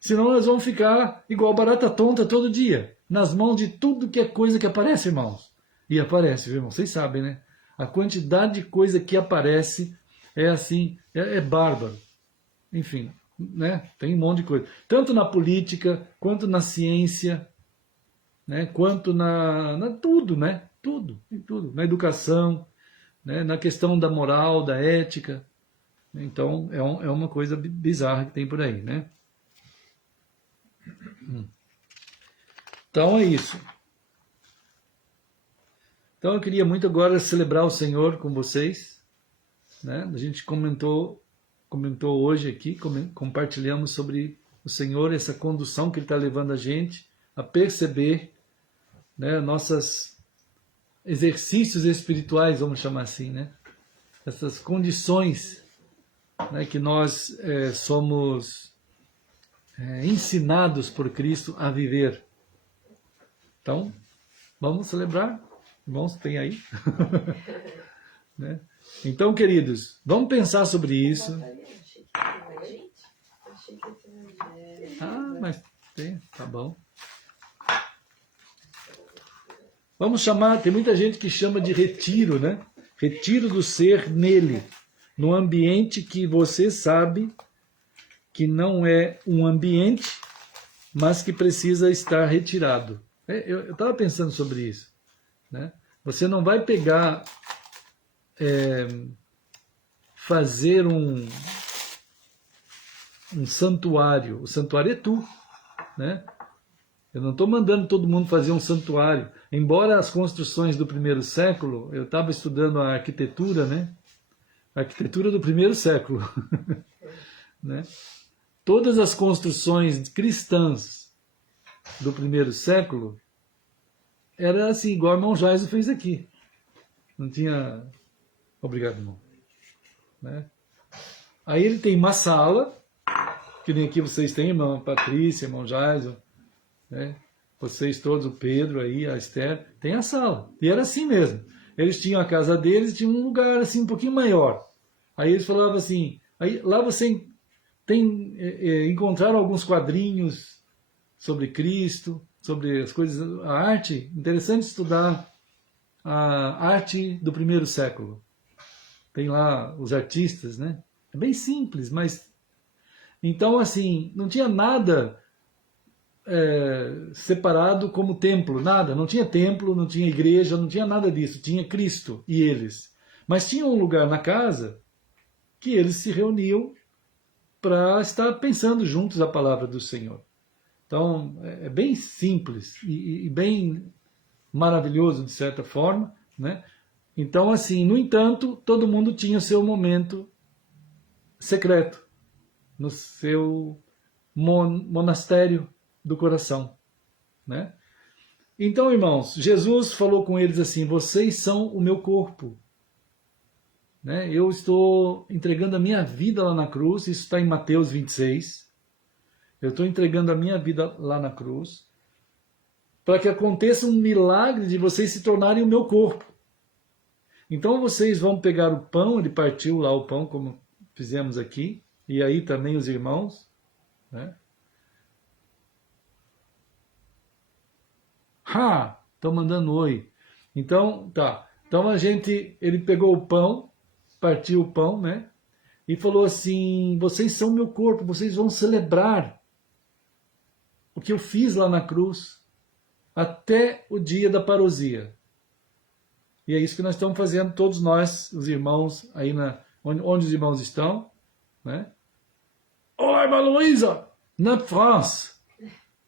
Senão nós vamos ficar igual barata tonta todo dia, nas mãos de tudo que é coisa que aparece, irmãos. E aparece, viu, irmãos? Vocês sabem, né? A quantidade de coisa que aparece é assim, é bárbaro. Enfim, né? Tem um monte de coisa. Tanto na política, quanto na ciência, né? Quanto na tudo, né? Tudo, em tudo. Na educação, né? Na questão da moral, da ética. Então, é uma coisa bizarra que tem por aí, né? Então, é isso. Então, eu queria muito agora celebrar o Senhor com vocês, né? A gente comentou hoje aqui, compartilhamos sobre o Senhor, essa condução que Ele está levando a gente a perceber, né, nossos exercícios espirituais, vamos chamar assim, né? Essas condições, né, que nós somos ensinados por Cristo a viver. Então, vamos celebrar? Irmãos, tem aí? Né? Então, queridos, vamos pensar sobre isso. Ah, mas tem, tá bom. Vamos chamar, tem muita gente que chama de retiro, né? Retiro do ser nele, num ambiente que você sabe que não é um ambiente, mas que precisa estar retirado. Eu estava pensando sobre isso, né? Você não vai pegar, fazer um santuário. O santuário é tu, né? Eu não estou mandando todo mundo fazer um santuário. Embora as construções do primeiro século, eu estava estudando a arquitetura, né? A arquitetura do primeiro século. Né? Todas as construções cristãs do primeiro século era assim, igual o irmão Jaiso fez aqui. Não tinha... Obrigado, irmão. Né? Aí ele tem uma sala, que nem aqui vocês têm, irmã Patrícia, irmão Jaiso, né? Vocês todos, o Pedro aí, a Esther, tem a sala. E era assim mesmo. Eles tinham a casa deles e tinham um lugar assim um pouquinho maior. Aí eles falavam assim, aí, lá você encontraram alguns quadrinhos sobre Cristo, sobre as coisas, a arte. Interessante estudar a arte do primeiro século. Tem lá os artistas, né? É bem simples, mas... Então, assim, não tinha nada separado como templo, nada. Não tinha templo, não tinha igreja, não tinha nada disso. Tinha Cristo e eles. Mas tinha um lugar na casa que eles se reuniam para estar pensando juntos a palavra do Senhor. Então, é bem simples e bem maravilhoso, de certa forma, né? Então, assim, no entanto, todo mundo tinha o seu momento secreto, no seu monastério do coração, né? Então, irmãos, Jesus falou com eles assim, vocês são o meu corpo, né? Eu estou entregando a minha vida lá na cruz, isso está em Mateus 26, eu estou entregando a minha vida lá na cruz, para que aconteça um milagre de vocês se tornarem o meu corpo. Então vocês vão pegar o pão, ele partiu lá o pão, como fizemos aqui, e aí também os irmãos, né? Estão mandando oi. Então, tá. Então ele pegou o pão, partiu o pão, né? E falou assim: vocês são meu corpo, vocês vão celebrar o que eu fiz lá na cruz até o dia da parousia. E é isso que nós estamos fazendo, todos nós, os irmãos, aí onde os irmãos estão, né? Oi, irmã Luísa! Na France!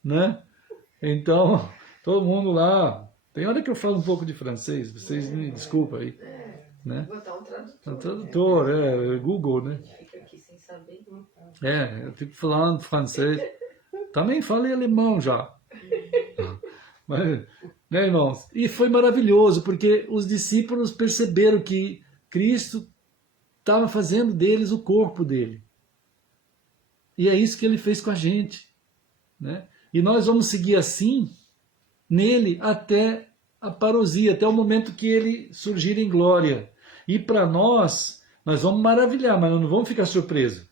Né? Então, todo mundo lá. Tem hora que eu falo um pouco de francês, vocês me desculpem aí. Né? Botar um tradutor. Um tradutor, Google, né? Fica aqui sem saber. Eu fico falando francês. Também falei alemão já. Mas, né, irmãos? E foi maravilhoso, porque os discípulos perceberam que Cristo estava fazendo deles o corpo dele. E é isso que ele fez com a gente. Né? E nós vamos seguir assim, nele, até a parousia, até o momento que ele surgir em glória. E para nós vamos maravilhar, mas não vamos ficar surpresos.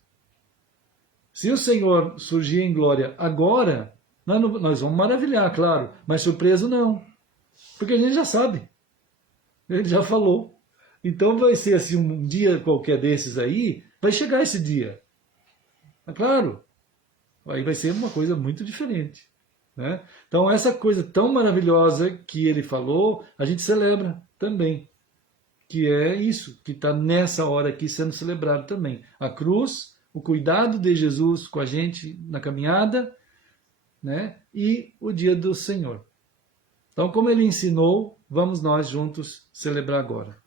Se o Senhor surgir em glória agora, nós vamos maravilhar, claro, mas surpreso não. Porque a gente já sabe. Ele já falou. Então vai ser assim, um dia qualquer desses aí, vai chegar esse dia. É claro. Aí vai ser uma coisa muito diferente. Né? Então essa coisa tão maravilhosa que ele falou, a gente celebra também. Que é isso, que está nessa hora aqui sendo celebrado também. A cruz, o cuidado de Jesus com a gente na caminhada, né? E o dia do Senhor. Então, como ele ensinou, vamos nós juntos celebrar agora.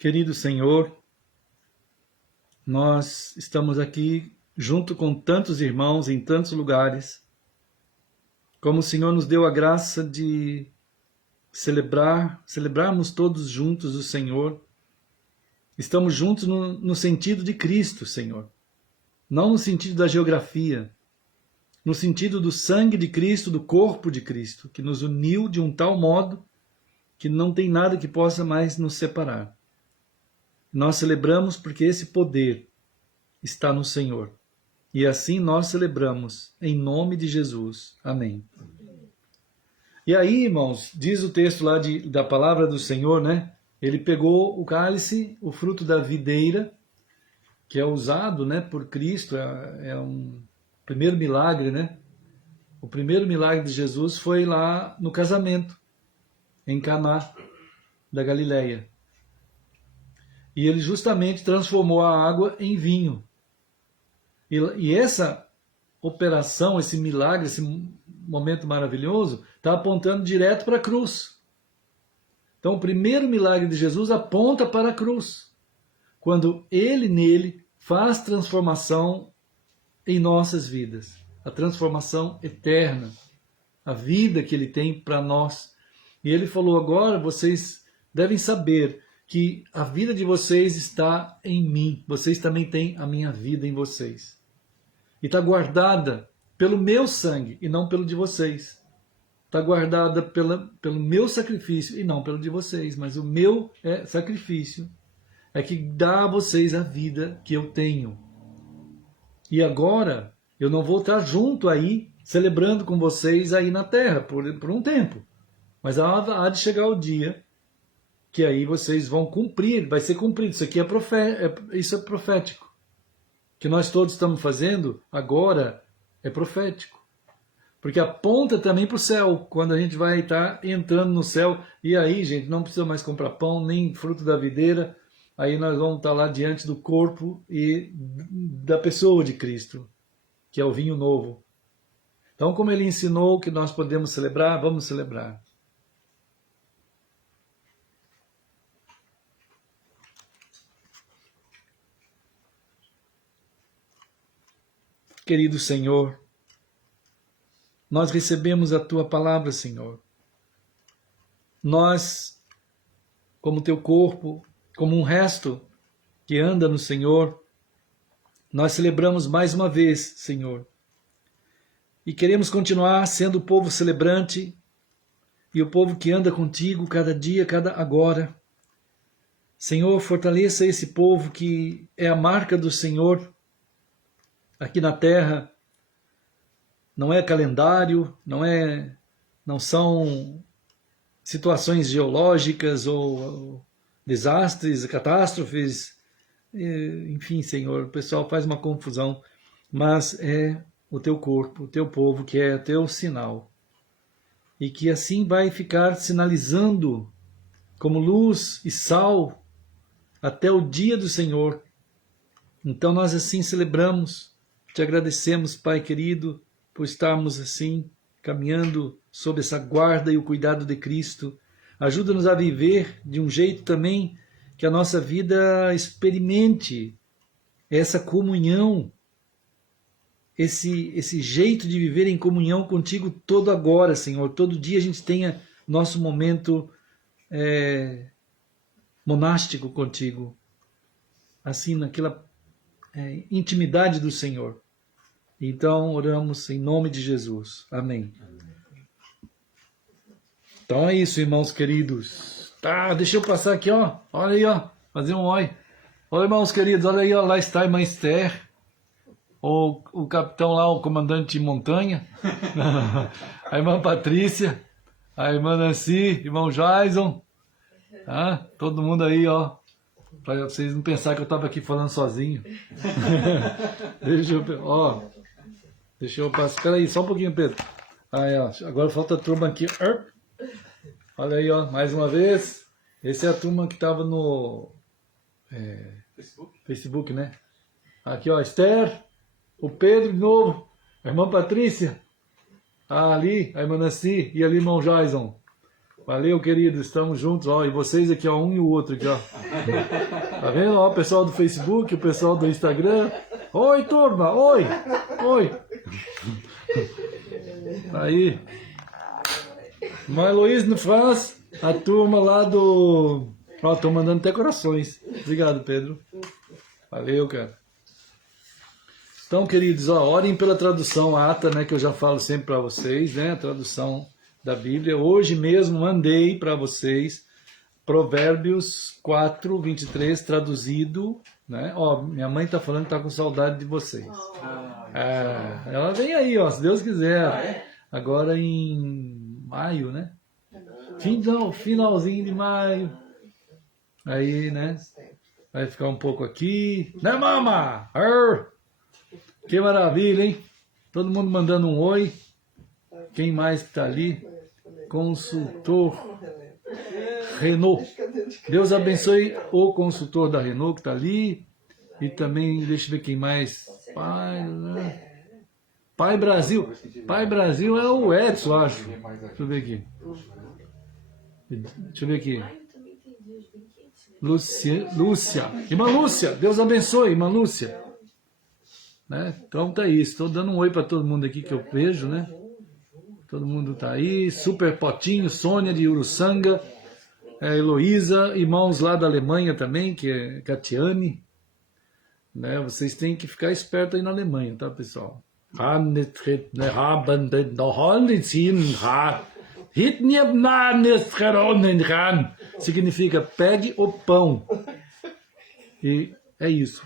Querido Senhor, nós estamos aqui junto com tantos irmãos em tantos lugares. Como o Senhor nos deu a graça de celebrarmos todos juntos o Senhor. Estamos juntos no sentido de Cristo, Senhor. Não no sentido da geografia. No sentido do sangue de Cristo, do corpo de Cristo, que nos uniu de um tal modo que não tem nada que possa mais nos separar. Nós celebramos porque esse poder está no Senhor. E assim nós celebramos em nome de Jesus. Amém. E aí, irmãos, diz o texto lá da palavra do Senhor, né? Ele pegou o cálice, o fruto da videira, que é usado, né, por Cristo, é um primeiro milagre, né? O primeiro milagre de Jesus foi lá no casamento, em Caná da Galileia. E ele justamente transformou a água em vinho. E essa operação, esse milagre, esse momento maravilhoso, está apontando direto para a cruz. Então o primeiro milagre de Jesus aponta para a cruz. Quando ele nele faz transformação em nossas vidas. A transformação eterna. A vida que ele tem para nós. E ele falou: agora vocês devem saber que a vida de vocês está em mim. Vocês também têm a minha vida em vocês. E está guardada pelo meu sangue e não pelo de vocês. Está guardada pelo meu sacrifício e não pelo de vocês. Mas o meu sacrifício é que dá a vocês a vida que eu tenho. E agora eu não vou estar junto aí, celebrando com vocês aí na terra por um tempo. Mas há de chegar o dia que aí vocês vão cumprir, vai ser cumprido. Isso aqui isso é profético. O que nós todos estamos fazendo agora é profético. Porque aponta também para o céu, quando a gente vai estar entrando no céu. E aí, gente, não precisa mais comprar pão, nem fruto da videira. Aí nós vamos estar lá diante do corpo e da pessoa de Cristo, que é o vinho novo. Então, como ele ensinou que nós podemos celebrar, vamos celebrar. Querido Senhor, nós recebemos a Tua palavra, Senhor. Nós, como Teu corpo, como um resto que anda no Senhor, nós celebramos mais uma vez, Senhor. e queremos continuar sendo o povo celebrante e o povo que anda contigo cada dia, cada agora. Senhor, fortaleça esse povo que é a marca do Senhor aqui na terra. Não é calendário, não são situações geológicas ou desastres, catástrofes. Enfim, Senhor, o pessoal faz uma confusão, mas é o teu corpo, o teu povo, que é teu sinal. E que assim vai ficar sinalizando como luz e sal até o dia do Senhor. Então nós assim celebramos, te agradecemos, Pai querido, por estarmos assim caminhando sob essa guarda e o cuidado de Cristo. Ajuda-nos a viver de um jeito também que a nossa vida experimente essa comunhão, esse jeito de viver em comunhão contigo todo agora, Senhor. Todo dia a gente tenha nosso momento monástico contigo, assim naquela intimidade do Senhor. Então oramos em nome de Jesus. Amém. Então é isso, irmãos queridos. Tá, deixa eu passar aqui, ó. Olha aí, ó. Fazer um oi. Oi, irmãos queridos. Olha aí, ó. Lá está a irmã Esther. O capitão lá, o comandante de montanha. A irmã Patrícia. A irmã Nancy. Irmão Jason. Tá? Todo mundo aí, ó. Para vocês não pensarem que eu estava aqui falando sozinho. Deixa eu passar. Espera aí, só um pouquinho, Pedro. Aí, ó. Agora falta a turma aqui. Olha aí, ó. Mais uma vez. Essa é a turma que estava no Facebook, né? Aqui, ó. Esther. O Pedro de novo. A irmã Patrícia. Ali, a irmã Nancy. E ali, o irmão Jason. Valeu, queridos, estamos juntos, ó, e vocês aqui, ó, um e o outro aqui, ó. Tá vendo, ó, o pessoal do Facebook, o pessoal do Instagram. Oi, turma, oi. Aí. Mas Luiz no Franz, a turma lá do... Ó, tô mandando até corações. Obrigado, Pedro. Valeu, cara. Então, queridos, ó, orem pela tradução ata, né, que eu já falo sempre para vocês, né, a tradução da Bíblia. Hoje mesmo mandei para vocês Provérbios 4, 23, traduzido, né? Ó, minha mãe está falando que está com saudade de vocês. Ela vem aí, ó, se Deus quiser. Agora em maio, né? Finalzinho de maio. Aí, né? Vai ficar um pouco aqui. Né, mama? Que maravilha, hein? Todo mundo mandando um oi. Quem mais que está ali? Consultor Renault. Deus abençoe o consultor da Renault que está ali. E também, deixa eu ver quem mais. Pai Brasil. Pai Brasil é o Edson, acho. Deixa eu ver aqui. Lúcia. Irmã Lúcia. Deus abençoe, irmã Lúcia. Né? Então tá isso. Estou dando um oi para todo mundo aqui que eu vejo, né? Todo mundo está aí. Super Potinho, Sônia de Uruçanga, Heloísa, irmãos lá da Alemanha também, que é Catiane. Né? Vocês têm que ficar espertos aí na Alemanha, tá, pessoal? Significa pegue o pão. E é isso.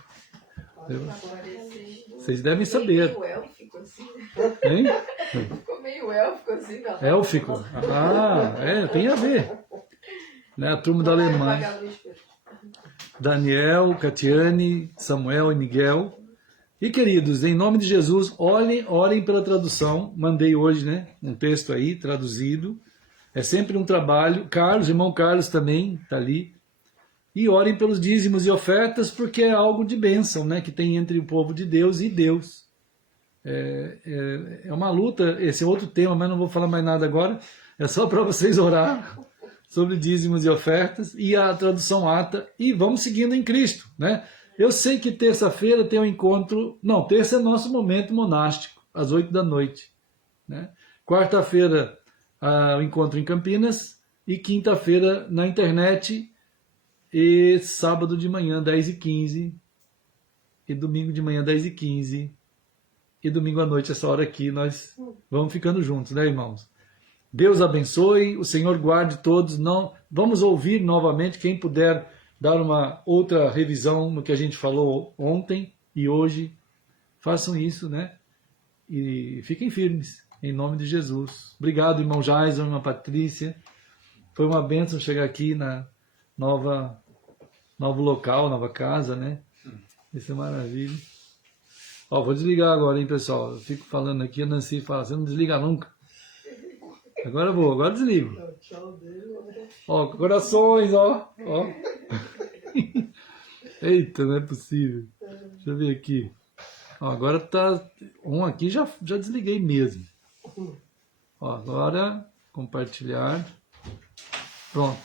Vocês devem saber. Hein? Ficou meio élfico assim, não. Élfico? Tem a ver. Né? A turma da Alemanha. Daniel, Catiane, Samuel e Miguel. E queridos, em nome de Jesus, orem pela tradução. Mandei hoje, né, um texto aí, traduzido. É sempre um trabalho. Carlos, irmão Carlos também está ali. E orem pelos dízimos e ofertas, porque é algo de bênção, né, que tem entre o povo de Deus e Deus. É uma luta, esse é outro tema, mas não vou falar mais nada agora. É só para vocês orar sobre dízimos e ofertas e a tradução ata. E vamos seguindo em Cristo, né? Eu sei que terça-feira tem um encontro... Não, terça é nosso momento monástico, às 8 da noite. Né? Quarta-feira, o encontro em Campinas. E quinta-feira, na internet. E sábado de manhã, 10h15. E domingo de manhã, 10h15. e domingo à noite, essa hora aqui, nós vamos ficando juntos, né, irmãos? Deus abençoe, o Senhor guarde todos. Não, vamos ouvir novamente, quem puder dar uma outra revisão no que a gente falou ontem e hoje, façam isso, né? E fiquem firmes, em nome de Jesus. Obrigado, irmão Jaison, irmã Patrícia. Foi uma bênção chegar aqui na novo local, nova casa, né? Isso é maravilha. Ó, vou desligar agora, hein, pessoal? Eu fico falando aqui, a Nancy fala, você não desliga nunca. Agora eu vou, agora desligo. Ó, corações, ó. Eita, não é possível. Deixa eu ver aqui. Ó, agora tá um aqui, já desliguei mesmo. Ó, agora compartilhar. Pronto.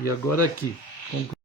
E agora aqui.